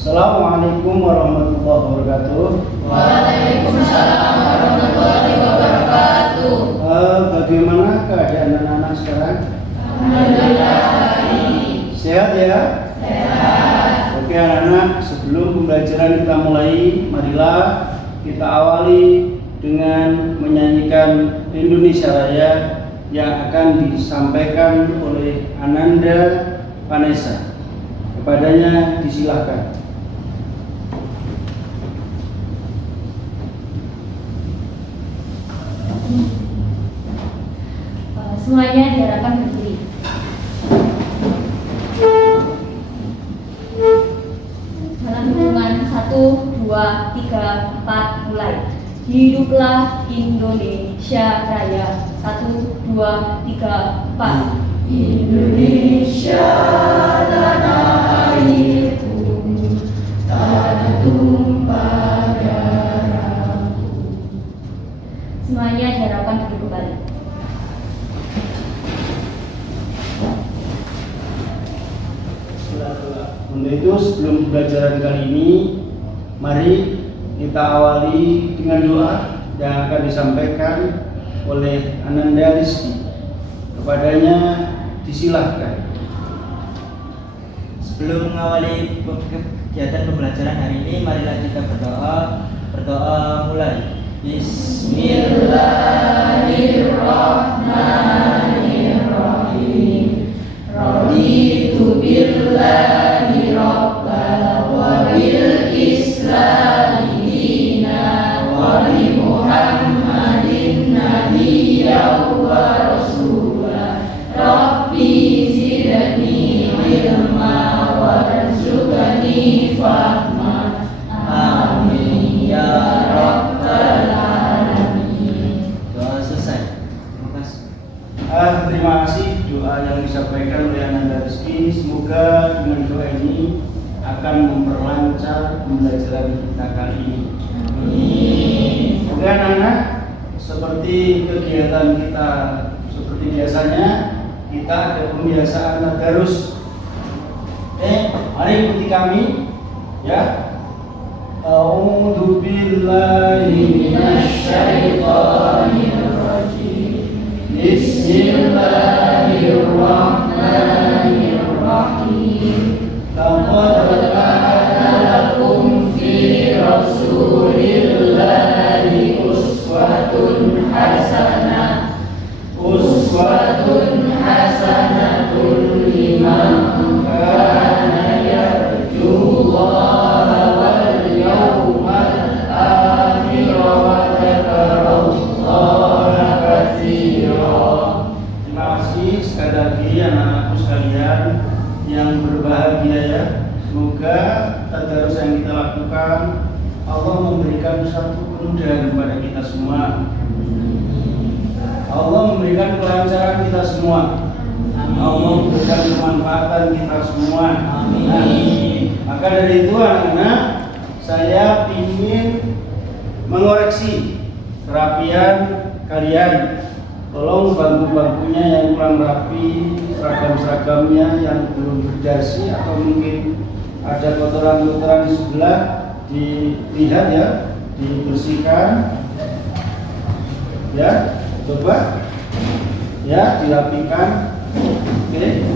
Assalamualaikum warahmatullahi wabarakatuh. Waalaikumsalam warahmatullahi wabarakatuh. Bagaimana keadaan anak-anak sekarang? Alhamdulillah. Sehat ya? Sehat. Oke anak-anak, sebelum pembelajaran kita mulai, marilah kita awali dengan menyanyikan Indonesia Raya yang akan disampaikan oleh Ananda Vanessa. Kepadanya disilahkan. Semuanya diharapkan berdiri. Dalam hitungan 1, 2, 3, 4 mulai. Hiduplah Indonesia Raya. 1, 2, 3, 4. Indonesia tanah airku, tanah tumpah darahku. Semuanya diharapkan duduk kembali. Untuk itu sebelum pembelajaran kali ini, mari kita awali dengan doa yang akan disampaikan oleh Ananda Rizky. Kepadanya disilahkan. Sebelum mengawali kegiatan pembelajaran hari ini, marilah kita berdoa. Berdoa mulai. Bismillahirrahmanirrahim. Raditu billahi rabbana wa bil islami dina wa bi Muhammadin nabiyyan wa rasulah. Rabbi zidni ilma warzuqni fahma. Amin ya rabbal alamin. Doa selesai. Terima kasih. Terima kasih doa yang disampaikan oleh Ananda Rizky. Semoga dengan doa ini akan memperlancar pembelajaran kita kali ini. Amin. Oke anak-anak, seperti kegiatan kita seperti biasanya, kita ada pembiasaan tadarus. Mari ikuti kami ya. A'udzu billahi minasyaitonir rajim. Bismillahirrahmanirrahim. Laqad kana lakum fi rasulillahi uswatun hasanah. Uswatun hasanatun liman kana yarjullaha wal yawmal akhir wa dzakarallaha katsira. Terima kasih sekali lagi anak-anakku sekalian yang berbahagia ya. Semoga tadarus yang kita lakukan Allah memberikan satu kemudahan kepada kita semua. Allah memberikan kelancaran kita semua. Allah memberikan kemanfaatan kita semua. Amin. Maka dari itu anak-anak, saya ingin mengoreksi kerapian kalian. Tolong bangku-bangkunya yang kurang rapi, seragam-seragamnya yang belum berdasi atau mungkin ada kotoran-kotoran di sebelah, dilihat ya, dibersihkan. Ya, coba ya, dirapikan. Oke,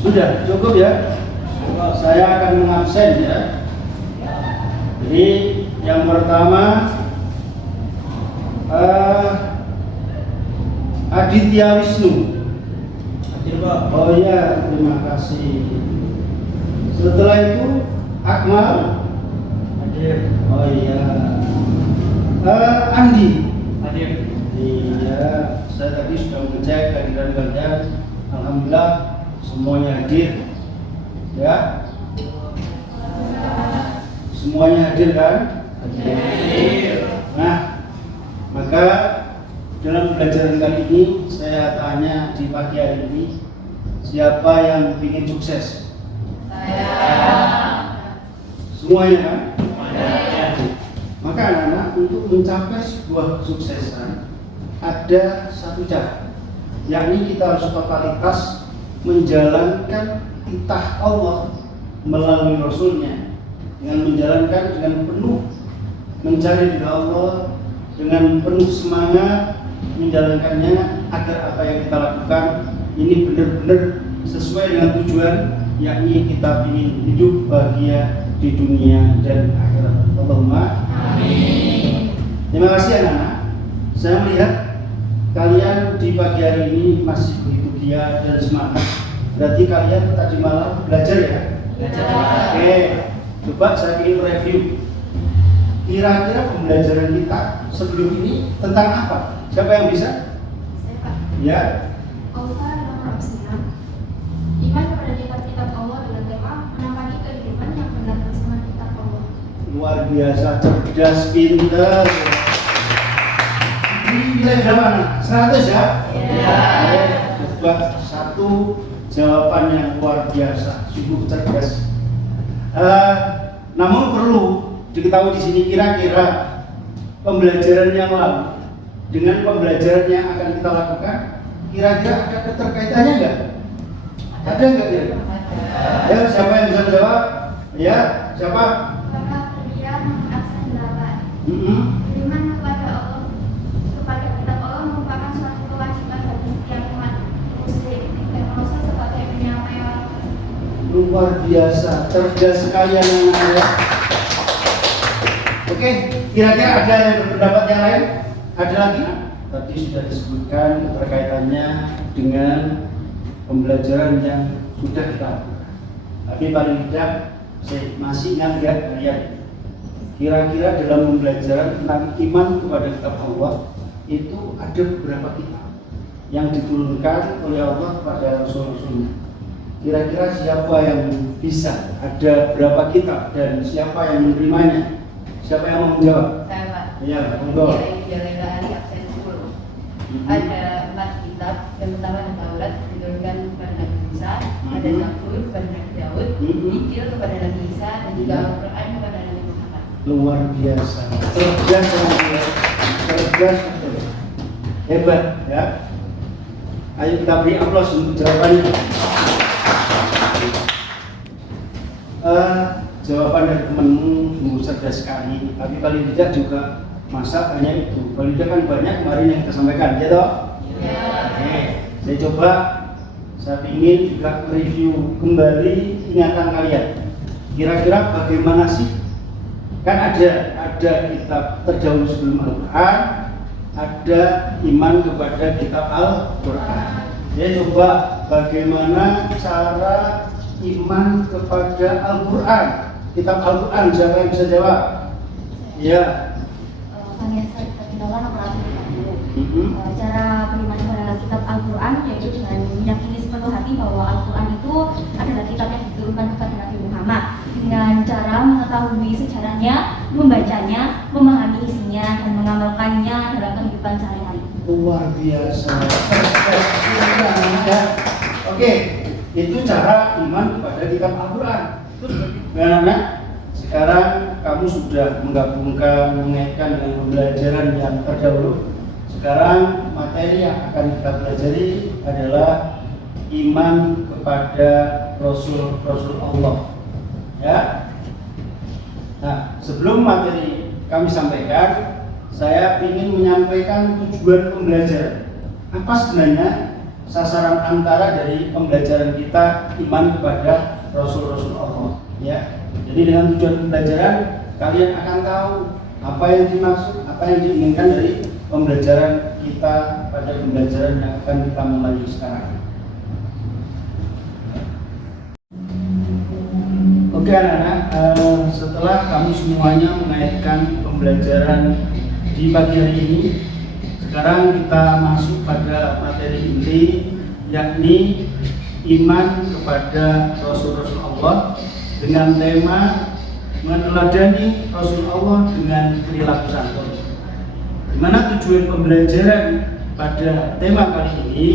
sudah cukup ya. Saya akan mengabsen ya. Jadi yang pertama Aditya Wisnu. Hadir Pak. Oh iya, terima kasih. Setelah itu Akmal. Hadir. Oh iya. Andi. Hadir. Iya, saya tadi sudah mengecek kehadiran kalian. Alhamdulillah semuanya hadir. Ya. Semuanya hadir kan? Hadir. Nah, maka dalam pembelajaran kali ini saya tanya di pagi hari ini, siapa yang ingin sukses? Saya. Semuanya kan? Semuanya. Maka anak-anak untuk mencapai sebuah kesuksesan ada satu cara, yakni kita harus totalitas menjalankan titah Allah melalui Rasulnya dengan menjalankan dengan penuh mencari ridha Allah, dengan penuh semangat menjalankannya agar apa yang kita lakukan ini benar-benar sesuai dengan tujuan, yakni kita ingin hidup bahagia di dunia dan akhirat. Allahumma amin. Terima kasih anak-anak. Saya melihat kalian di pagi hari ini masih begitu giat dan semangat. Berarti kalian tadi malam belajar ya? Belajar. Oke, coba saya ingin review. Kira-kira pembelajaran kita sebelum ini tentang apa? Siapa yang bisa? Saya Pak. Ya. Ausa nomor 6. Iman kepada kitab-kitab Allah dengan tema menampani kehidupan yang benar bersama kitab Allah. Luar biasa, cerdas, pintar. Nilai berapa? 100 ya? Ya. Coba satu jawaban yang luar biasa, sungguh cerdas. Namun perlu diketahui di sini kira-kira pembelajaran yang lalu dengan pembelajaran yang akan kita lakukan, kira-kira ada keterkaitannya enggak? Ada enggak kira-kira? Ya, siapa yang bisa jawab? Ya, siapa? Karena berdiam absen 8. Mm-hmm. Beriman kepada Allah, kepada kitab Allah merupakan suatu kewajiban bagi setiap umat muslim dan Rasul sebagai penyampaian. Luar biasa, cerdas sekali anak-anak. Oke, kira-kira ada yang berpendapat yang lain? Ada lagi? Tadi sudah disebutkan keterkaitannya dengan pembelajaran yang sudah kita lakukan. Tapi paling tidak saya masih ingat nggak kalian? Kira-kira dalam pembelajaran tentang iman kepada kitab Allah itu ada beberapa kitab yang diturunkan oleh Allah kepada Rasul-Rasulnya. Kira-kira siapa yang bisa? Ada berapa kitab dan siapa yang menerimanya? Siapa yang mau menjawab? Saya Pak. Ya, monggo. Jalan absen 10. Ada 4 kitab. Yang pertama ada Taurat diturunkan kepada Nabi Musa, ada Zabur kepada Nabi Daud, Injil kepada Nabi Isa, dan juga Al-Quran kepada Nabi Muhammad. Luar biasa, cerdas, cerdas, hebat ya. Ayo kita beri aplaus untuk jawabannya. Jawaban dari temanmu sungguh cerdas sekali, tapi paling tidak juga masa hanya itu. Paling tidak kan banyak kemarin yang kita sampaikan, ya toh? Ya. Oke, saya coba, saya ingin juga review kembali ingatan kalian. Kira-kira bagaimana sih? Kan ada kitab terdahulu sebelum Al-Quran, ada iman kepada kitab Al-Quran. Ya coba bagaimana cara iman kepada Al-Quran? Kitab Al-Quran, siapa yang bisa jawab? Ya. Kalian Kitabullah nomor 150. Cara beriman kepada kitab Al-Quran yaitu dengan meyakini sepenuh hati bahwa Al-Quran itu adalah kitab yang diturunkan kepada Nabi Muhammad, dengan cara mengetahui sejarahnya, membacanya, memahami isinya, dan mengamalkannya dalam kehidupan sehari-hari. Luar biasa. Oke, itu cara iman kepada kitab Al-Quran. Anak-anak, sekarang kamu sudah menggabungkan, mengaitkan dengan pembelajaran yang terdahulu. Sekarang materi yang akan kita pelajari adalah iman kepada Rasul-Rasul Allah. Ya. Nah, sebelum materi kami sampaikan, saya ingin menyampaikan tujuan pembelajaran. Apa sebenarnya sasaran antara dari pembelajaran kita iman kepada Rasul-Rasul Allah? Ya, jadi dengan tujuan pembelajaran kalian akan tahu apa yang dimaksud, apa yang diinginkan dari pembelajaran kita pada pembelajaran yang akan kita mulai sekarang. Oke anak-anak, setelah kamu semuanya mengaitkan pembelajaran di pagi hari ini, sekarang kita masuk pada materi inti, yakni iman kepada Rasul-Rasul Allah dengan tema meneladani Rasul Allah dengan perilaku santun. Di mana tujuan pembelajaran pada tema kali ini,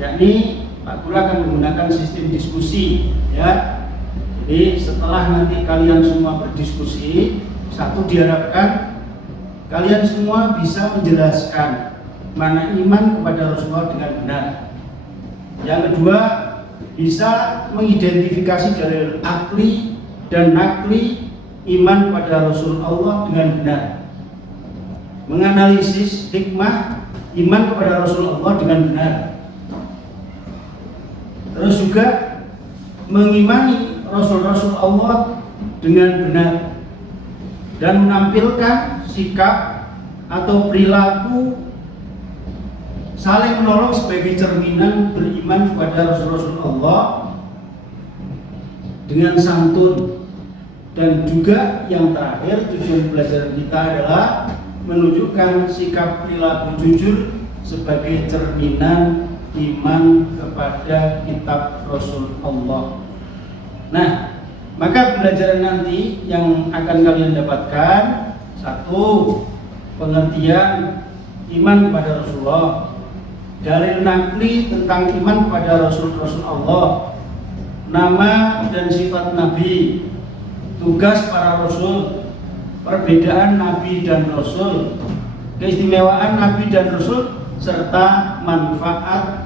yakni Pak Guru akan menggunakan sistem diskusi, ya. Jadi setelah nanti kalian semua berdiskusi, satu diharapkan kalian semua bisa menjelaskan mana iman kepada Rasulullah dengan benar. Yang kedua, bisa mengidentifikasi dalil akli dan nakli iman pada Rasul Allah dengan benar, menganalisis hikmah iman kepada Rasul Allah dengan benar, terus juga mengimani Rasul-Rasul Allah dengan benar dan menampilkan sikap atau perilaku saling menolong sebagai cerminan beriman kepada Rasul-Rasul Allah dengan santun. Dan juga yang terakhir, tujuan pelajaran kita adalah menunjukkan sikap perilaku jujur sebagai cerminan iman kepada kitab Rasul Allah. Nah, maka pelajaran nanti yang akan kalian dapatkan, satu, pengertian iman kepada Rasulullah, dalil nakli tentang iman kepada Rasul-Rasul Allah, nama dan sifat Nabi, tugas para Rasul, perbedaan Nabi dan Rasul, keistimewaan Nabi dan Rasul, serta manfaat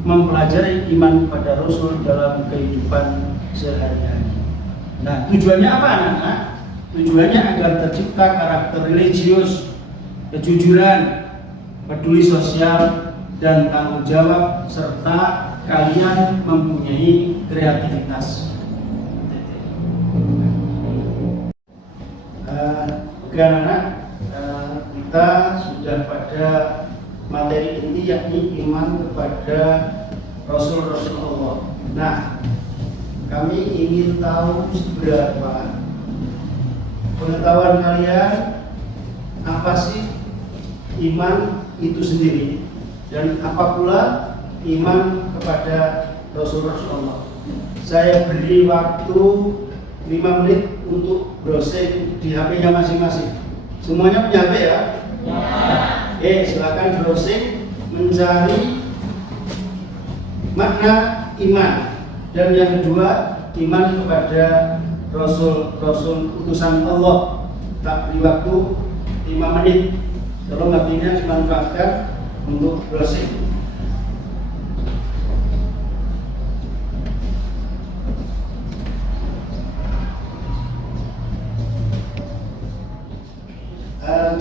mempelajari iman kepada Rasul dalam kehidupan sehari-hari. Nah, tujuannya apa anak-anak? Tujuannya agar tercipta karakter religius, kejujuran, peduli sosial, dan tanggung jawab, serta kalian mempunyai kreativitas. Oke anak-anak, kita sudah pada materi inti yakni iman kepada Rasul-Rasul Allah. Nah, kami ingin tahu seberapa pengetahuan kalian apa sih iman itu sendiri, dan apa pula iman kepada Rasul-Rasul Allah. Saya beri waktu 5 menit untuk browsing di HP-nya masing-masing. Semuanya punya HP ya? Ya. Silakan browsing mencari makna iman. Dan yang kedua, iman kepada Rasul utusan Allah. Tak beri waktu 5 menit. Tolong waktunya dimanfaatkan untuk browsing.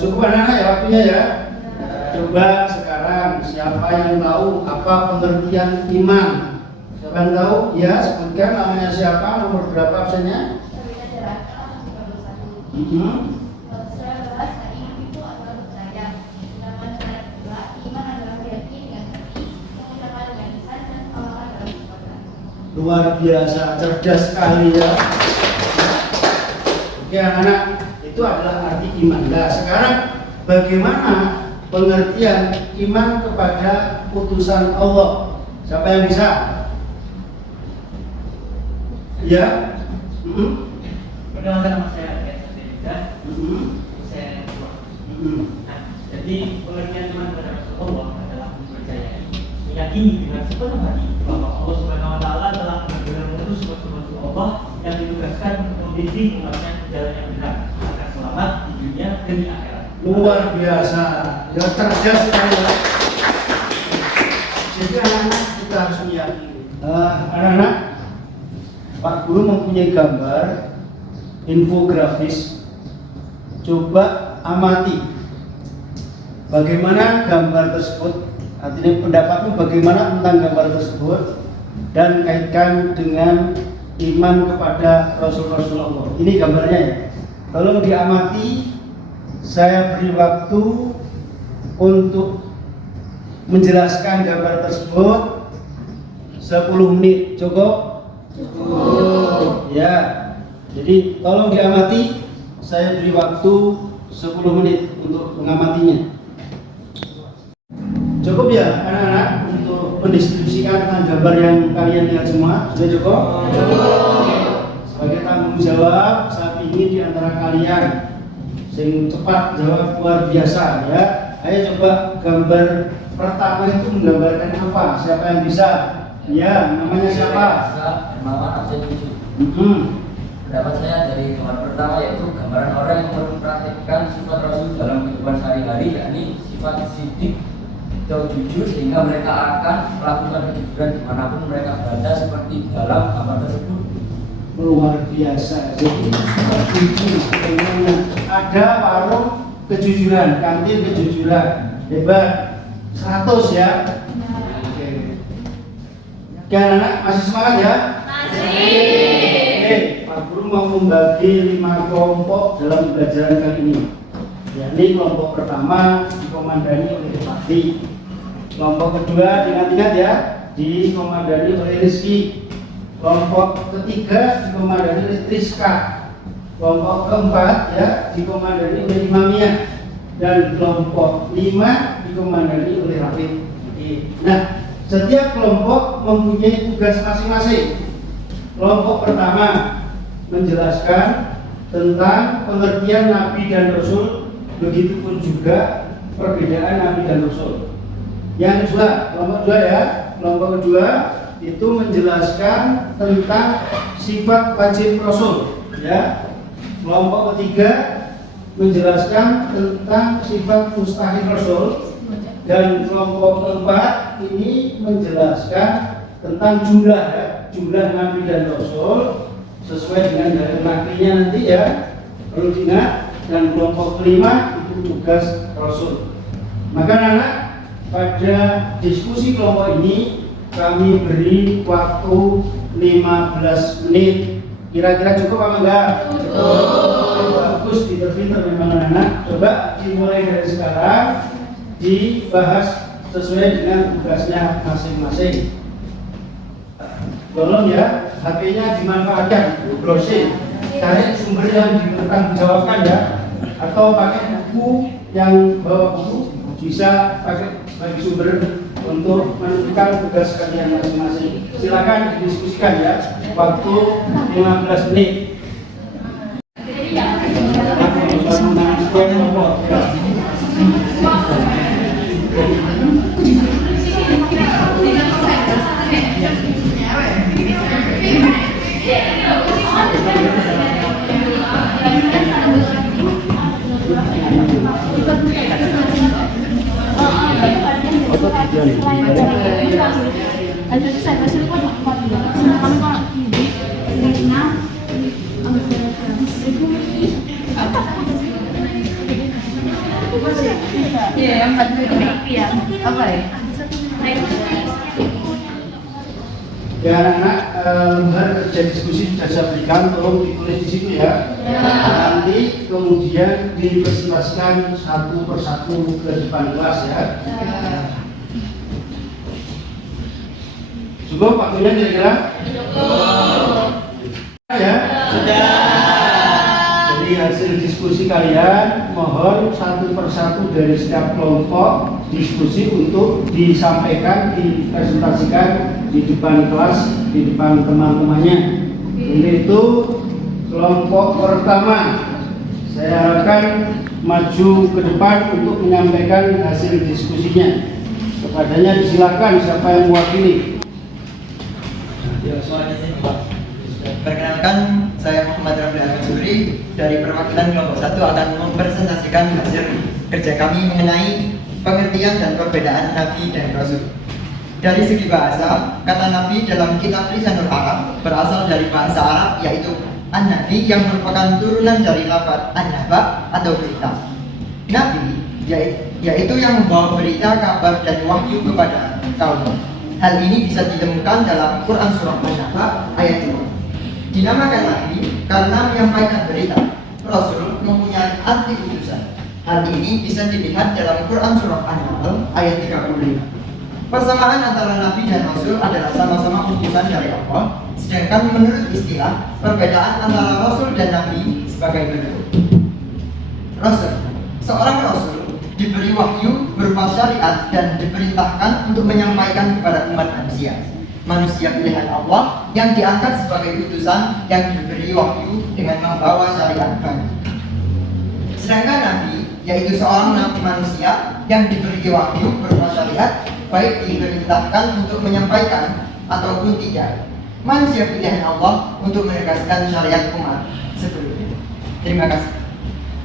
Cukup anak-anak ya waktunya ya. Coba sekarang siapa yang tahu apa pengertian iman? Siapa yang tahu? Ya, sebutkan namanya siapa, nomor berapa absennya? Luar biasa, cerdas sekali ya. Oke anak-anak, itu adalah arti iman. Nah, sekarang bagaimana pengertian iman kepada utusan Allah? Siapa yang bisa? Ya? Perkenalkan nama saya Sertifikat. Saya ketua. Nah, jadi pengertian iman kepada Rasulullah adalah mempercayai, meyakini dengan sepenuh hati bahwa Allah Subhanahu Wa Taala telah benar-benar mengutus Rasul Allah yang ditugaskan untuk membimbing umatnya ke jalan yang benar agar selamat di dunia dan di akhirat. Luar biasa, ya cerdas sekali. Jadi anak-anak kita harus meyakini. Anak-anak, Pak Guru mempunyai gambar infografis. Coba amati bagaimana gambar tersebut. Artinya pendapatmu bagaimana tentang gambar tersebut dan kaitkan dengan iman kepada Rasul-Rasul Allah. Ini gambarnya ya. Tolong diamati. Saya beri waktu untuk menjelaskan gambar tersebut 10 menit. Cukup? Cukup. Ya. Jadi tolong diamati. Saya beri waktu 10 menit untuk mengamatinya. Cukup ya anak-anak untuk mendiskusikan tentang gambar yang kalian lihat semua? Sudah cukup? Sebagai tanggung jawab, saat ini di antara kalian sing cepat jawab luar biasa ya. Ayo coba gambar pertama itu menggambarkan apa? Siapa yang bisa? Ya, namanya siapa? Nama Absen Yusuf. Pendapat saya dari gambar pertama yaitu gambaran orang yang mempraktikkan sifat Rasul dalam kehidupan sehari-hari, yakni sifat sidik atau jujur, sehingga mereka akan melakukan kejujuran dimanapun mereka berada seperti dalam gambar tersebut. luar biasa. Jadi jujur sebenarnya ada warung kejujuran, kantin kejujuran, hebat, 100 ya. Oke. Oke anak-anak masih semangat ya? Oke, Pak Guru mau membagi 5 kelompok dalam pembelajaran kali ini. Yakni kelompok pertama dikomandani oleh Fakti, kelompok kedua diingat-ingat ya, dikomandani oleh Rizky, kelompok ketiga dikomandani oleh Triska, kelompok keempat ya dikomandani oleh Imamiyah, dan kelompok 5 dikomandani oleh Rafid. Nah, setiap kelompok mempunyai tugas masing-masing. Kelompok pertama menjelaskan tentang pengertian Nabi dan Rasul, begitupun juga perbedaan Nabi dan Rasul. Yang kedua, kelompok kedua ya, kelompok kedua itu menjelaskan tentang sifat wajib Rasul ya. Kelompok ketiga menjelaskan tentang sifat mustahil Rasul, dan kelompok keempat ini menjelaskan tentang jumlah ya, jumlah Nabi dan Rasul sesuai dengan dalil naklinya nanti ya, perlu diingat. Dan kelompok kelima itu tugas Rasul. Maka anak, pada diskusi kelompok ini kami beri waktu 15 menit. Kira-kira cukup apa enggak? Cukup. Bagus, pinter-pinter memang anak. Coba dimulai dari sekarang, dibahas sesuai dengan tugasnya masing-masing. Tolong ya, HP-nya dimanfaatkan, browsing, cari sumber yang dipertanggungjawabkan ya, atau pakai buku, yang bawa buku bisa pakai sebagai sumber untuk menentukan tugas kalian masing-masing. Silakan didiskusikan ya, waktu 15 menit. Ya anak-anak, lembar kerja diskusi sudah saya berikan, tolong ditulis di situ ya. Nanti kemudian dipresentasikan satu persatu ke depan kelas ya. Cukup waktunya kira-kira? Cukup. Ya? Sudah. Jadi hasil diskusi kalian mohon satu persatu dari setiap kelompok diskusi untuk disampaikan, dipresentasikan di depan kelas, di depan teman-temannya. Ini itu kelompok pertama. Saya harapkan maju ke depan untuk menyampaikan hasil diskusinya. Kepadanya disilakan siapa yang mewakili. Ya, soal di sini Pak. Perkenalkan, saya Muhammad Rafi Al-Mansuri dari perwakilan kelompok 1 akan mempresentasikan hasil kerja kami mengenai pengertian dan perbedaan Nabi dan Rasul. Dari segi bahasa, kata Nabi dalam kitab Lisanul Arab berasal dari bahasa Arab yaitu An-Nabi yang merupakan turunan dari lafaz An-Naba atau berita. Nabi yaitu yang membawa berita, kabar, dan wahyu kepada kaum. Hal ini bisa ditemukan dalam Quran Surah An-Naba ayat 2. Dinamakan Nabi karena menyampaikan berita. Rasul mempunyai arti utusan. Hal ini bisa dilihat dalam Quran Surah An-Nahl ayat 35. Persamaan antara Nabi dan Rasul adalah sama-sama utusan dari Allah, sedangkan menurut istilah, perbedaan antara Rasul dan Nabi sebagai berikut. Rasul, seorang Rasul diberi wahyu berupa syariat dan diperintahkan untuk menyampaikan kepada umat manusia. Manusia pilihan Allah yang diangkat sebagai utusan yang diberi wahyu dengan membawa syariat baru. Sedangkan Nabi, yaitu seorang nabi manusia yang diberi wahyu berupa syariat, baik diperintahkan untuk menyampaikan ataupun tidak. Manusia pilihan Allah untuk menegaskan syariat umat sebelumnya. Terima kasih.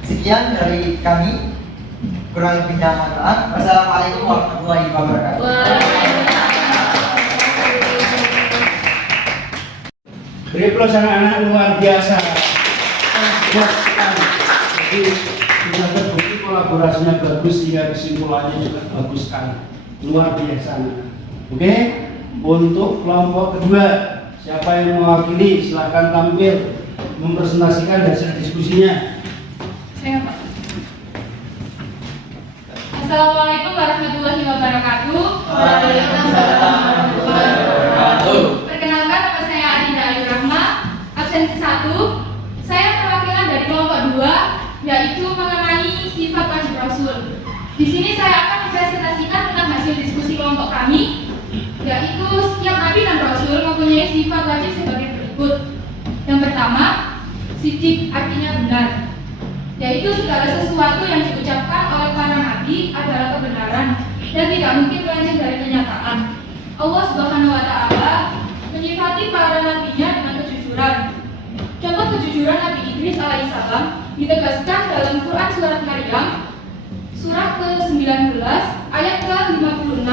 Sekian dari kami. Kurang lebihnya mohon maaf. Wassalamualaikum warahmatullahi wabarakatuh. Beri plus anak-anak luar biasa. Buat sekali. Jadi sudah terbukti kolaborasinya bagus sehingga kesimpulannya juga bagus sekali. Luar biasa. Oke, untuk kelompok kedua, siapa yang mewakili silakan tampil mempresentasikan hasil diskusinya. Saya Pak. Assalamualaikum warahmatullahi wabarakatuh. Waalaikumsalam warahmatullahi wabarakatuh. Perkenalkan, nama saya Adinda Ayu Rahma, absensi 1. Saya perwakilan dari kelompok 2, yaitu mengenai sifat wajib Rasul. Di sini saya akan mempresentasikan tentang hasil diskusi kelompok kami, yaitu setiap nabi dan rasul mempunyai sifat wajib sebagai berikut. Yang pertama, sidik artinya benar, yaitu segala sesuatu yang diucapkan oleh para nabi adalah kebenaran dan tidak mungkin melenceng dari kenyataan. Allah Subhanahu wa Ta'ala menyifati para nabinya dengan kejujuran. Contoh kejujuran Nabi Idris alaihissalam ditegaskan dalam Quran surat Maryam surat ke-19 ayat ke-56.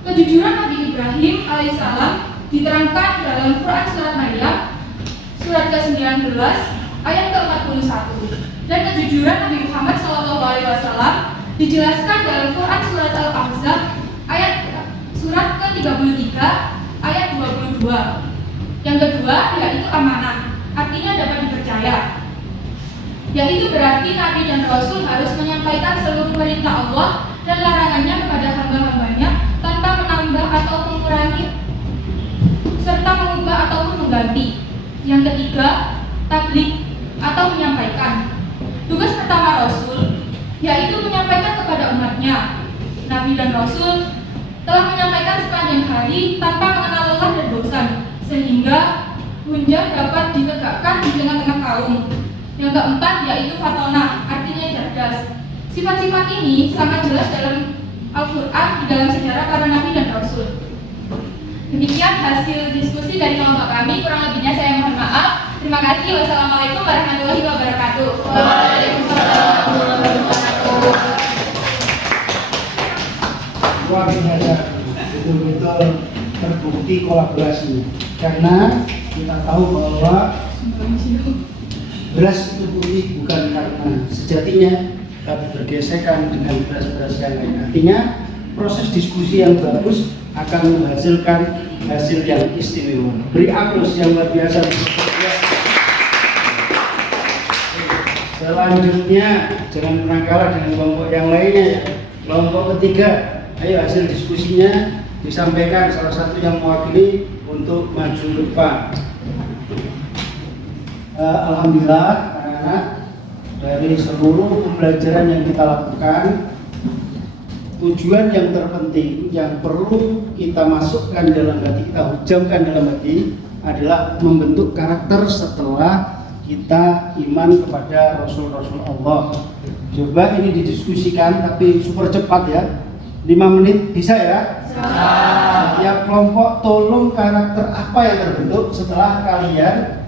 Kejujuran Nabi Ibrahim alaihissalam diterangkan dalam Quran surat Maryam surat ke-19 ayat ke-41. Dan kejujuran Nabi Muhammad SAW dijelaskan dalam Quran surat Al-Ahzab ayat surat ke-33 ayat 22. Yang kedua yaitu amanah, artinya dapat dipercaya, yaitu berarti Nabi dan Rasul harus menyampaikan seluruh perintah Allah dan larangannya kepada hamba-hambanya tanpa menambah atau mengurangi serta mengubah ataupun mengganti. Yang ketiga, tabligh atau menyampaikan. Tugas pertama Rasul yaitu menyampaikan kepada umatnya. Nabi dan Rasul telah menyampaikan sepanjang hari tanpa mengenal lelah dan bosan, sehingga hujah dapat ditegakkan di tengah-tengah kaum. Yang keempat yaitu fatona, artinya cerdas. Sifat-sifat ini sangat jelas dalam Al-Quran di dalam sejarah para nabi dan rasul. Demikian hasil diskusi dari kelompok kami. Kurang lebihnya saya mohon maaf. Terima kasih. Wassalamualaikum warahmatullahi wabarakatuh. Waalaikumsalam warahmatullahi Luar biasa, betul-betul terbukti kolaborasi. Karena kita tahu bahwa beras itu putih bukan karena sejatinya, tapi bergesekan dengan beras-beras yang lain. Artinya proses diskusi yang bagus akan menghasilkan hasil yang istimewa. Beri aplaus yang luar biasa. Selanjutnya jangan pernah kalah dengan kelompok yang lainnya. Kelompok ketiga, ayo hasil diskusinya disampaikan salah satu yang mewakili untuk maju ke depan. Alhamdulillah anak-anak, dari seluruh pembelajaran yang kita lakukan, tujuan yang terpenting yang perlu kita masukkan dalam hati, kita hujamkan dalam hati adalah membentuk karakter setelah kita iman kepada Rasul-Rasul Allah. Coba ini didiskusikan tapi super cepat ya, 5 menit bisa ya? Setiap kelompok tolong karakter apa yang terbentuk setelah kalian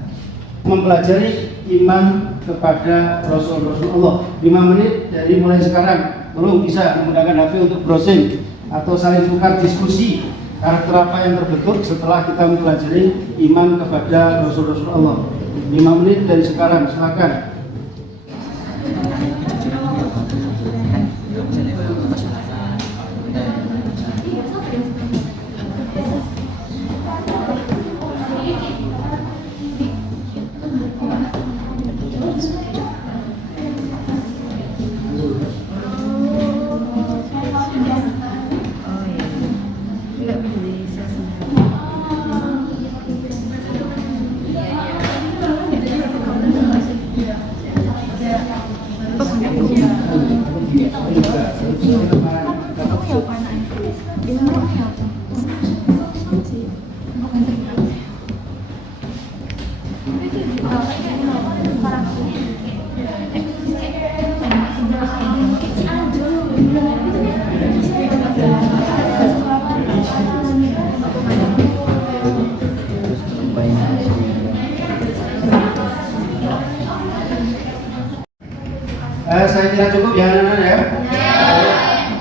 mempelajari iman kepada Rasul-Rasul Allah. 5 menit dari mulai sekarang. Tolong bisa menggunakan HP untuk browsing atau saling tukar diskusi karakter apa yang terbentuk setelah kita mempelajari iman kepada Rasul-Rasul Allah. 5 menit dari sekarang, silakan. Saya kira cukup ya anak-anak ya.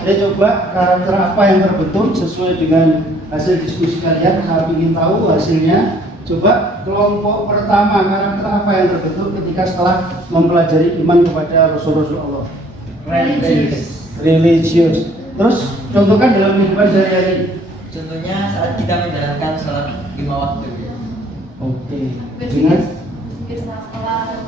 Saya coba karakter apa yang terbentuk sesuai dengan hasil diskusi kalian. Saya ingin tahu hasilnya Coba kelompok pertama karakter apa yang terbentuk ketika setelah mempelajari iman kepada Rasul-Rasul Allah? Religius. Terus contohkan dalam kehidupan sehari-hari. Contohnya saat kita menjalankan sholat 5 waktu. Oke. Dengan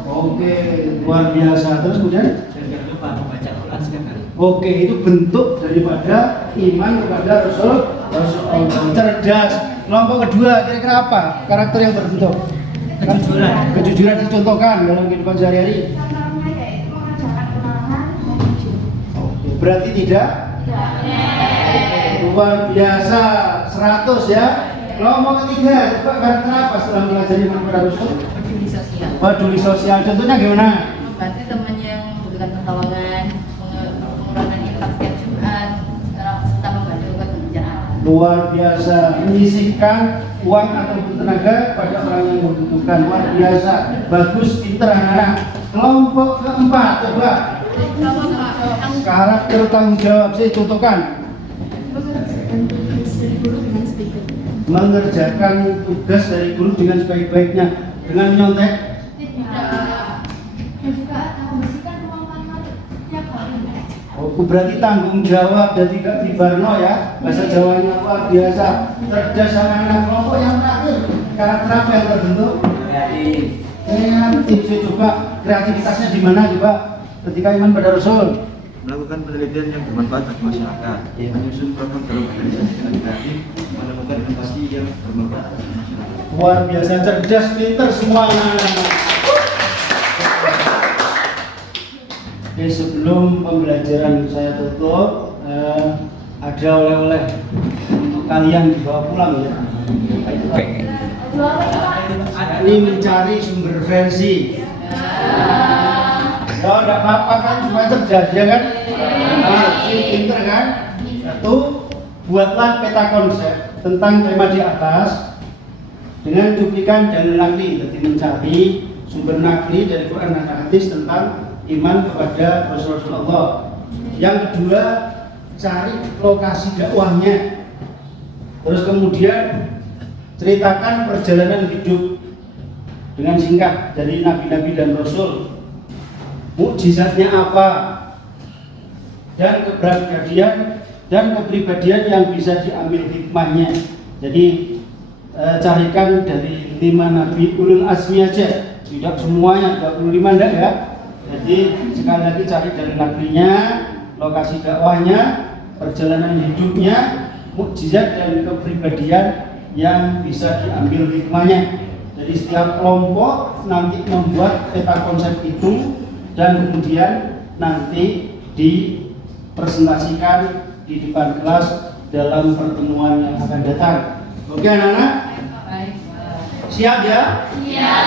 Oke, luar biasa. Terus kemudian? Jangan lupa membaca Quran setiap hari. Oke, itu bentuk daripada iman kepada Rasul Allah. Cerdas. Kelompok kedua kira-kira apa? Karakter yang terbentuk? Kejujuran. Kejujuran dicontohkan dalam kehidupan sehari-hari. Contohnya yaitu mengerjakan kenalan dan jujur. Oke, berarti tidak? Luar biasa, 100 ya. Kelompok ketiga, coba karakter apa setelah mempelajari iman kepada Rasul? Peduli sosial, Peduli sosial. Contohnya gimana? membantu teman yang membutuhkan pertolongan, mengurangi infak setiap Jumat, serta membantu pekerjaan. Luar biasa, menyisihkan uang atau tenaga pada orang yang membutuhkan. Luar biasa, bagus, pinter anak-anak. Kelompok keempat, coba karakter tanggung jawab, saya contohkan. Mengerjakan tugas dari guru dengan sebaik-baiknya, dengan nyontek. Dan juga membersihkan ruang kamar setiap hari. Oh, berarti tanggung jawab dan tidak dibarno ya. Bahasa Jawanya luar biasa. Cerdas anak-anak. Kelompok yang terakhir, karakter apa yang terbentuk? Kreatif. Saya coba kreativitasnya di mana coba ketika iman pada Rasul? Melakukan penelitian yang bermanfaat bagi masyarakat, menyusun program dalam organisasi dengan kreatif, menemukan inovasi yang bermanfaat bagi masyarakat. Luar biasa, cerdas, pinter semua anak-anak. Oke, sebelum pembelajaran saya tutup, ada oleh-oleh untuk kalian dibawa pulang ya. Ini mencari sumber versi. Oh, tidak apa-apa kan, cuma cerdas ya kan? Pinter kan? Satu, buatlah peta konsep tentang tema di atas dengan cuplikan dalil nakli, jadi mencari sumber nakli dari Quran dan hadis tentang iman kepada Rasulullah. Yang kedua, cari lokasi dakwahnya. Terus kemudian ceritakan perjalanan hidup dengan singkat dari nabi-nabi dan rasul. Mukjizatnya apa dan kepribadian yang bisa diambil hikmahnya. Jadi carikan dari 5 nabi ulul azmi aja, tidak semuanya 25 enggak ya. Jadi sekali lagi cari dari nabinya, lokasi dakwahnya, perjalanan hidupnya, mukjizat dan kepribadian yang bisa diambil hikmahnya. Jadi setiap kelompok nanti membuat peta konsep itu dan kemudian nanti dipresentasikan di depan kelas dalam pertemuan yang akan datang. Oke anak-anak? Siap ya? Siap.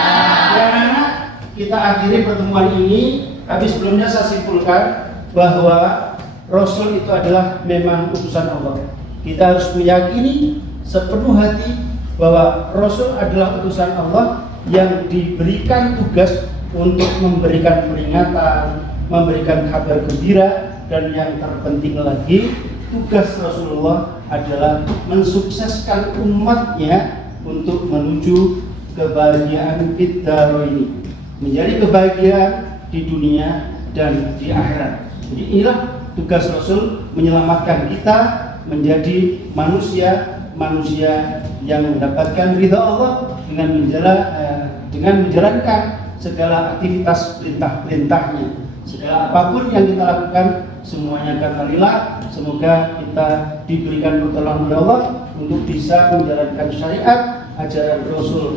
Ya anak-anak, kita akhiri pertemuan ini. Tapi sebelumnya saya simpulkan bahwa Rasul itu adalah memang utusan Allah. Kita harus meyakini sepenuh hati bahwa Rasul adalah utusan Allah yang diberikan tugas untuk memberikan peringatan, memberikan kabar gembira, dan yang terpenting lagi, tugas Rasulullah adalah mensukseskan umatnya untuk menuju kebahagiaan fid-dharain ini, menjadi kebahagiaan di dunia dan di akhirat. Jadi inilah tugas Rasul, menyelamatkan kita menjadi manusia yang mendapatkan ridha Allah dengan menjalankan segala aktivitas perintah-perintahnya. Segala apapun yang kita lakukan semuanya karena lillah. Semoga kita diberikan pertolongan oleh Allah untuk bisa menjalankan syariat ajaran Rasul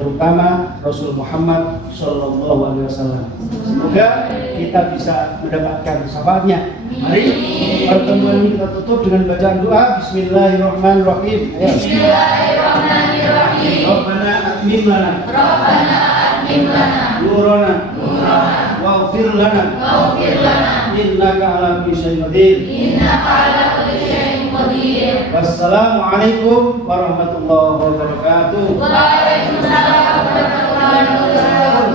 terutama Rasul Muhammad SAW. Semoga kita bisa mendapatkan syafaatnya. Mari pertemuan ini kita tutup dengan bacaan doa. Bismillahirrahmanirrahim. Bismillahirrahmanirrahim. Rabbana atmim lana nurana waghfir lana innaka ala kulli syai'in qadir. Wassalamualaikum warahmatullahi wabarakatuh. Waalaikumsalam warahmatullahi wabarakatuh.